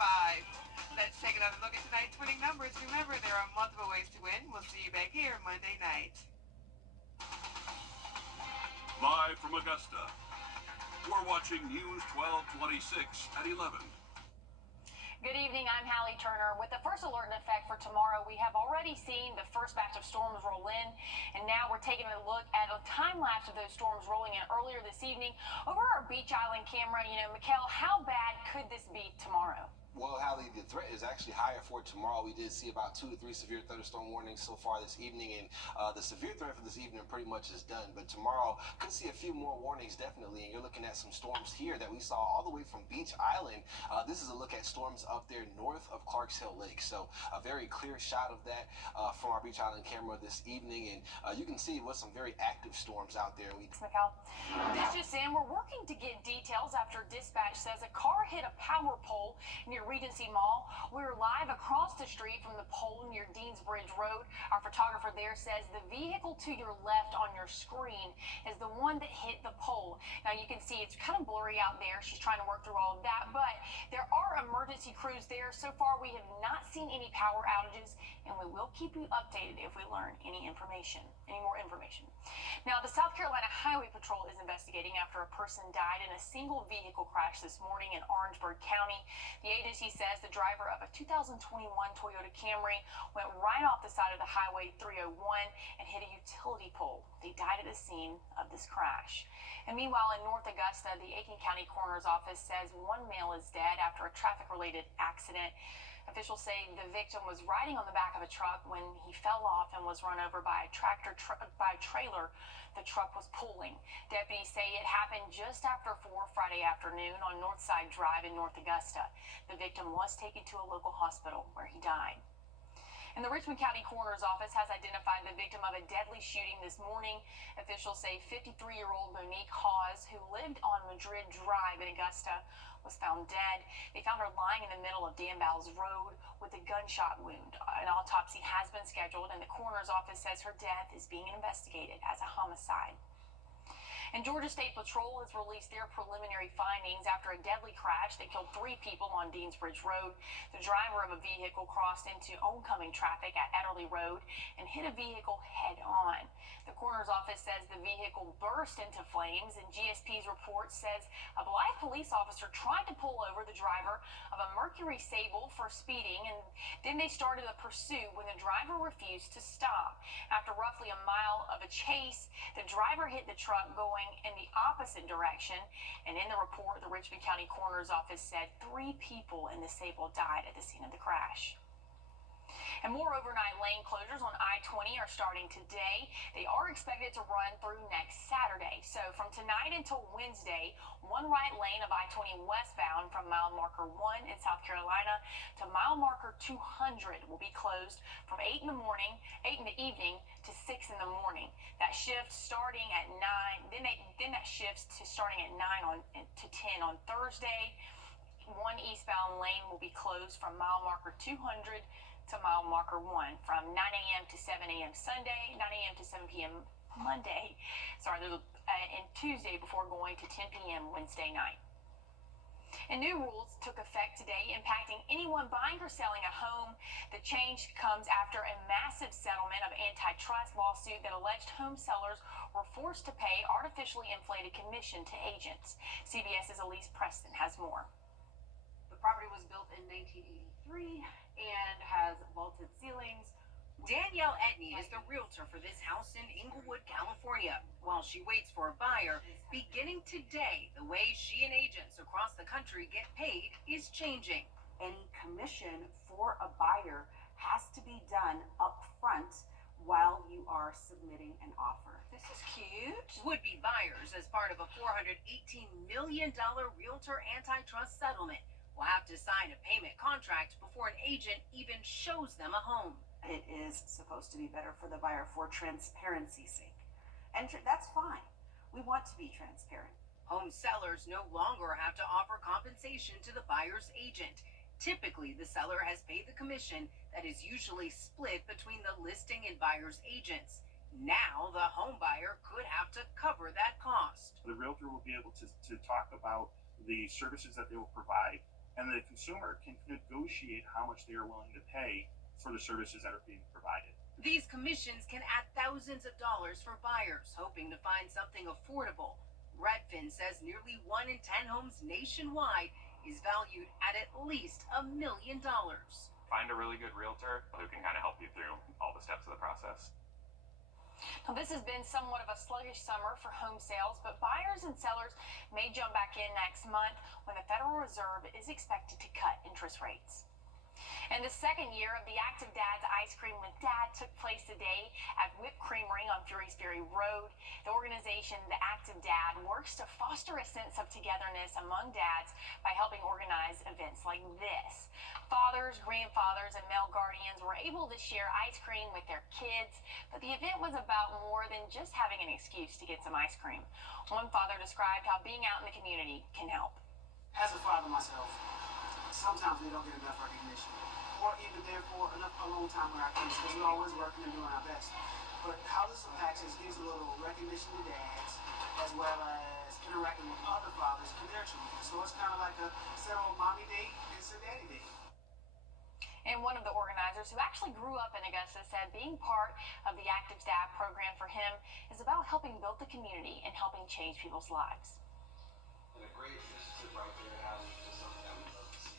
5. Let's take another look at tonight's winning numbers. Remember, there are multiple ways to win. We'll see you back here Monday night. Live from Augusta, we're watching News 1226 at 11. Good evening, I'm Hallie Turner. With the first alert in effect for tomorrow, we have already seen the first batch of storms roll in, and now we're taking a look at a time lapse of those storms rolling in earlier this evening. Over our Beach Island camera, Mikkel, how bad could this be tomorrow? Well, Hallie, the threat is actually higher for tomorrow. We did see about 2 to 3 severe thunderstorm warnings so far this evening, and the severe threat for this evening pretty much is done. But tomorrow, could see a few more warnings, definitely, and you're looking at some storms here that we saw all the way from Beach Island. This is a look at storms up there north of Clarks Hill Lake. So a very clear shot of that from our Beach Island camera this evening, and you can see with some very active storms out there. Mikkel, this just in, we're working to get details after dispatch says a car hit a power pole near Regency Mall. We're live across the street from the pole near Deansbridge Road. Our photographer there says the vehicle to your left on your screen is the one that hit the pole. Now you can see it's kind of blurry out there. She's trying to work through all of that, but there are emergency crews there. So far we have not seen any power outages, and we will keep you updated if we learn any more information. Now the South Carolina Highway Patrol is investigating after a person died in a single vehicle crash this morning in Orangeburg County. The agency says the driver of a 2021 Toyota Camry went right off the side of the Highway 301 and hit a utility pole. They died at the scene of this crash. And meanwhile, in North Augusta, the Aiken County Coroner's Office says one male is dead after a traffic-related accident. Officials say the victim was riding on the back of a truck when he fell off and was run over by a trailer the truck was pulling. Deputies say it happened just after 4 Friday afternoon on Northside Drive in North Augusta. The victim was taken to a local hospital where he died. And the Richmond County Coroner's Office has identified the victim of a deadly shooting this morning. Officials say 53-year-old Monique Hawes, who lived on Madrid Drive in Augusta, was found dead. They found her lying in the middle of Danbowles Road with a gunshot wound. An autopsy has been scheduled, and the coroner's office says her death is being investigated as a homicide. And Georgia State Patrol has released their preliminary findings after a deadly crash that killed 3 people on Deansbridge Road. The driver of a vehicle crossed into oncoming traffic at Etterly Road and hit a vehicle head-on. The coroner's office says the vehicle burst into flames, and GSP's report says a Blythe police officer tried to pull over the driver of a Mercury Sable for speeding, and then they started a pursuit when the driver refused to stop. After roughly a mile of a chase, the driver hit the truck going in the opposite direction, and in the report, the Richmond County Coroner's Office said 3 people in the Sable died at the scene of the crash. And more overnight lane closures on I-20 are starting today. They are expected to run through next Saturday. So from tonight until Wednesday, one right lane of I-20 westbound from mile marker 1 in South Carolina to mile marker 200 will be closed from 8 in the evening to 6 in the morning. That shifts starting at 9, then that shifts to starting at 9 to 10 on Thursday. One eastbound lane will be closed from mile marker 200 to mile marker 1 from 9 a.m. to 7 a.m. Sunday, 9 a.m. to 7 p.m. Monday, and Tuesday before going to 10 p.m. Wednesday night. And new rules took effect today impacting anyone buying or selling a home. The change comes after a massive settlement of antitrust lawsuit that alleged home sellers were forced to pay artificially inflated commission to agents. CBS's Elise Preston has more. The property was built in 1983 and has vaulted ceilings. Danielle Etney is the realtor for this house in Inglewood, California. While she waits for a buyer, beginning today, the way she and agents across the country get paid is changing. Any commission for a buyer has to be done up front while you are submitting an offer. This is cute. Would-be buyers, as part of a $418 million realtor antitrust settlement, will have to sign a payment contract before an agent even shows them a home. It is supposed to be better for the buyer for transparency's sake. And that's fine. We want to be transparent. Home sellers no longer have to offer compensation to the buyer's agent. Typically, the seller has paid the commission that is usually split between the listing and buyer's agents. Now, the home buyer could have to cover that cost. The realtor will be able to talk about the services that they will provide and the consumer can negotiate how much they are willing to pay for the services that are being provided. These commissions can add thousands of dollars for buyers hoping to find something affordable. Redfin says nearly 1 in 10 homes nationwide is valued at least $1 million. Find a really good realtor who can kind of help you through all the steps of the process. Now, this has been somewhat of a sluggish summer for home sales, but buyers and sellers may jump back in next month when the Federal Reserve is expected to cut interest rates. And the second year of the Active Dad's Ice Cream with Dad took place today at Whip Creamery on Fury's Ferry Road. The organization, the Active Dad, works to foster a sense of togetherness among dads by helping organize events like this. Fathers, grandfathers, and male guardians were able to share ice cream with their kids, but the event was about more than just having an excuse to get some ice cream. One father described how being out in the community can help. As a father myself, sometimes we don't get enough recognition, or even there for enough alone time with our kids, because we're always working and doing our best. But Houses of Access gives a little recognition to dads, as well as interacting with other fathers and their children. So it's kind of like a set on mommy day and set daddy day. And one of the organizers who actually grew up in Augusta said being part of the Active Dad program for him is about helping build the community and helping change people's lives. And a great initiative right there, Allie, just something that we love to see.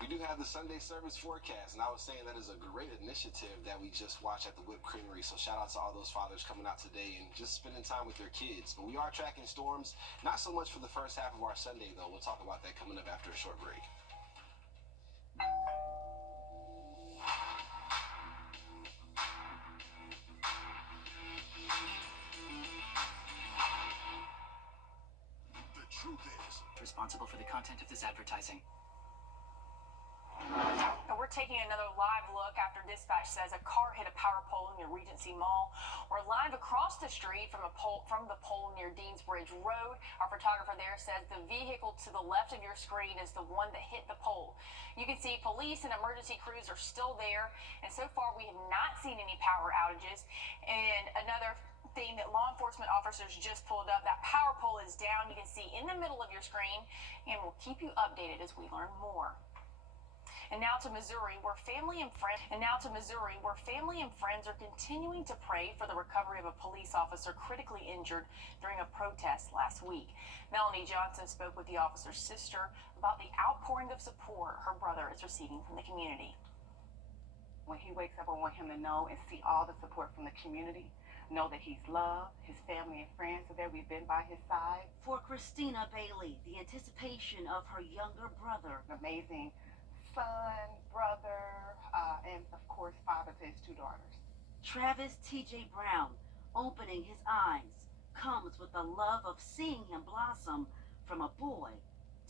We do have the Sunday service forecast, and I was saying that is a great initiative that we just watched at the Whip Creamery. So shout out to all those fathers coming out today and just spending time with their kids. But we are tracking storms, not so much for the first half of our Sunday, though. We'll talk about that coming up after a short break. The truth is, responsible for the content of this advertising. And we're taking another live look after dispatch says a car hit a power pole near Regency Mall. We're live across the street from the pole near Deansbridge Road. Our photographer there says the vehicle to the left of your screen is the one that hit the pole. You can see police and emergency crews are still there, and so far we have not seen any power outages. And another thing that law enforcement officers just pulled up, that power pole is down. You can see in the middle of your screen, and we'll keep you updated as we learn more. And now to Missouri, where family and friends are continuing to pray for the recovery of a police officer critically injured during a protest last week. Melanie Johnson spoke with the officer's sister about the outpouring of support her brother is receiving from the community. When he wakes up, I want him to know and see all the support from the community. Know that he's loved, his family and friends are there. We've been by his side. For Christina Bailey, the anticipation of her younger brother. Amazing son, brother, and of course father to his 2 daughters. Travis T.J. Brown, opening his eyes, comes with the love of seeing him blossom from a boy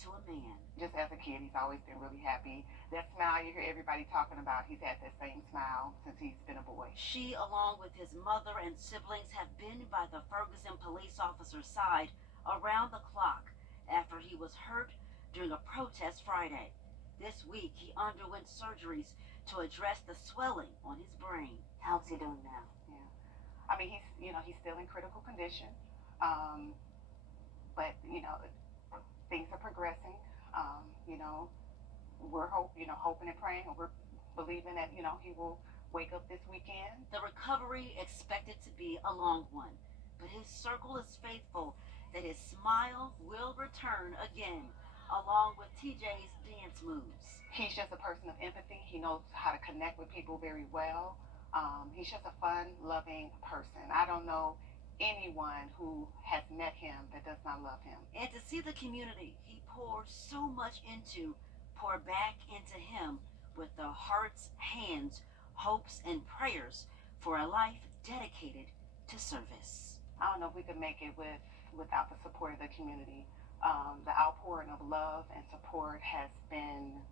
to a man. Just as a kid, he's always been really happy. That smile you hear everybody talking about, he's had that same smile since he's been a boy. She, along with his mother and siblings, have been by the Ferguson police officer's side around the clock after he was hurt during a protest Friday. This week, he underwent surgeries to address the swelling on his brain. How's he doing now? Yeah, I mean, he's still in critical condition, but things are progressing. We're hoping and praying, and we're believing that he will wake up this weekend. The recovery expected to be a long one, but his circle is faithful that his smile will return again, along with TJ's dance moves. He's just a person of empathy. He knows how to connect with people very well. He's just a fun, loving person. I don't know anyone who has met him that does not love him. And to see the community he poured so much into pour back into him with the hearts, hands, hopes, and prayers for a life dedicated to service. I don't know if we could make it without the support of the community. The outpouring of love and support has been,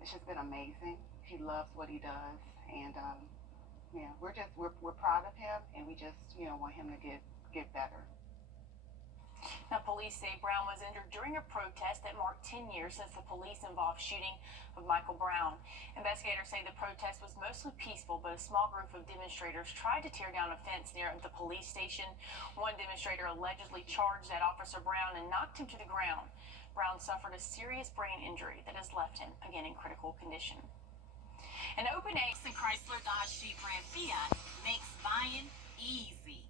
it's just been amazing. He loves what he does, and we're proud of him, and we just want him to get better. Now, police say Brown was injured during a protest that marked 10 years since the police-involved shooting of Michael Brown. Investigators say the protest was mostly peaceful, but a small group of demonstrators tried to tear down a fence near the police station. One demonstrator allegedly charged at Officer Brown and knocked him to the ground. Brown suffered a serious brain injury that has left him, again, in critical condition. An open A and Chrysler Dodge Jeep Ram Fiat makes buying easy.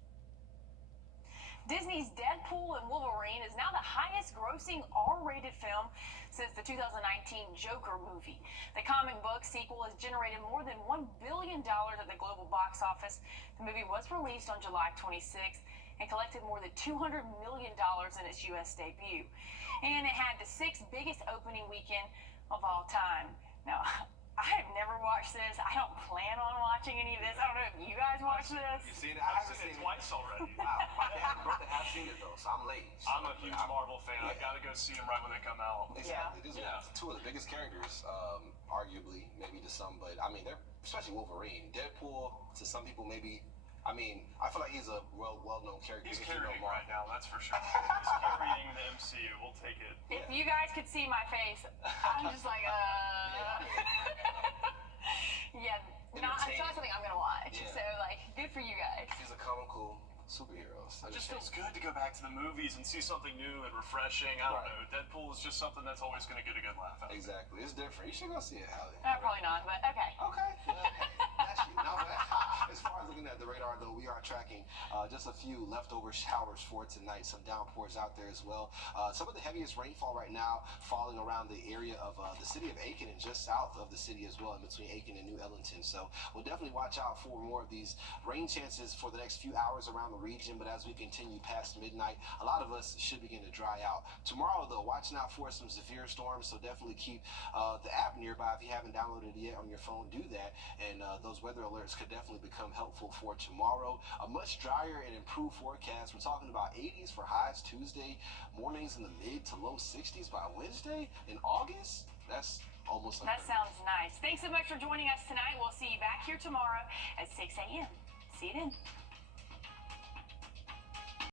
Disney's Deadpool and Wolverine is now the highest grossing R-rated film since the 2019 Joker movie. The comic book sequel has generated more than $1 billion at the global box office. The movie was released on July 26th and collected more than $200 million in its U.S. debut. And it had the 6th biggest opening weekend of all time. Now, I have never watched this. I don't plan on watching any of this. I don't know if you guys watch this. You seen it? I've seen it twice already. Wow. My dad and brother have seen it though, so I'm late. I'm a huge Marvel fan. I gotta go see them right when they come out. Exactly. These are two of the biggest characters, arguably, maybe to some, but I mean, they're especially Wolverine. Deadpool, to some people, maybe. I mean, I feel like he's a well-known character. He's carrying right now, that's for sure. He's carrying the MCU. We'll take it. If you guys could see my face, I'm just like, yeah, it's not something I'm gonna watch. Yeah. So, like, good for you guys. He's a comical superhero. So It just feels good to go back to the movies and see something new and refreshing. I don't know. Deadpool is just something that's always going to get a good laugh out of. Exactly. It's different. You should go see it, Hallie. Probably not, but okay. Okay. That's you. No, as far as looking at the radar, though, we are tracking just a few leftover showers for tonight. Some downpours out there as well. Some of the heaviest rainfall right now falling around the area of the city of Aiken and just south of the city as well, in between Aiken and New Ellington. So we'll definitely watch out for more of these rain chances for the next few hours around the region. But as we continue past midnight, a lot of us should begin to dry out. Tomorrow, though, watching out for some severe storms. So definitely keep the app nearby. If you haven't downloaded it yet on your phone, do that. And those weather alerts could definitely become helpful for tomorrow. A much drier and improved forecast. We're talking about 80s for highs Tuesday, mornings in the mid to low 60s by Wednesday. In August, that's almost like that sounds nice. Thanks so much for joining us tonight. We'll see you back here tomorrow at 6 a.m. See you then.